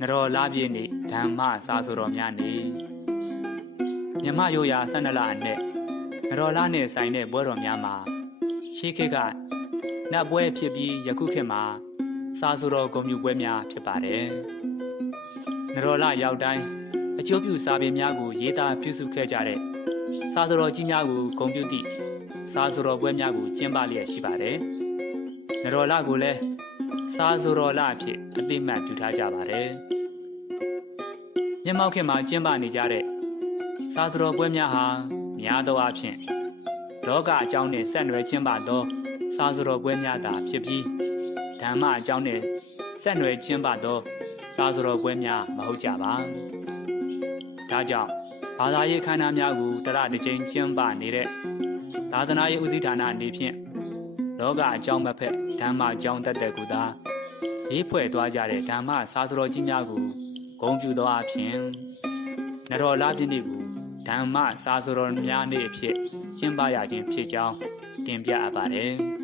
နရောလာပြည့်နေ့ဓမ္မစာဆိုတော်များနေ့မြမရိုးရာ12လအနက်နရောလာနဲ့ဆိုင်တဲ့ပွဲတော်များမှာရှေးခေတ်ကနတ်ပွဲဖြစ်ပြီးယခုခေတ်မှာစာဆိုတော်ဂုံပြူပွဲများဖြစ်ပါတယ်နရောလာရောက်တိုင်းအကျိုးပြုစာပေများကိုရေးသားပြုစုခဲ့ကြတဲ့စာဆိုတော်ကြီးများကိုဂုံပြူသည့်စာဆိုတော်ပွဲများကိုကျင်းပလျက်ရှိပါတယ်နရောလာကိုလည်း စာဆိုတော်လအဖြစ်အသိမှတ်ပြုထားကြပါတယ်မျက်မှောက်ခေတ်မှာကျင်းပနေကြတဲ့စာဆိုတော်ပွဲများဟာများသောအားဖြင့်လောကအကြောင်းနှင့်ဆက်နွယ်ကျင်းပသောစာဆိုတော်ပွဲများသာဖြစ်ပြီးဓမ္မအကြောင်းနှင့်ဆက်နွယ်ကျင်းပသောစာဆိုတော်ပွဲများမဟုတ်ကြပါဒါကြောင့်ဘာသာရေးခန္ဓာများကိုတရတစ်ကြိမ်ကျင်းပနေတဲ့သာသနာရေးဦးစီးဌာနအနေဖြင့် လောကအကြောင်းမဖက်ဓမ္မအကြောင်းတတ်တဲ့ကူသာရေးဖွဲ့သွားကြတဲ့ဓမ္မစာစတော်ကြီးများကိုဂုဏ်ပြုသောအဖြစ်နရောလာပြည့်နေ့ကိုဓမ္မစာစတော်များနေ့အဖြစ်ကျင်းပရခြင်းဖြစ်ကြောင်းတင်ပြအပ်ပါတယ်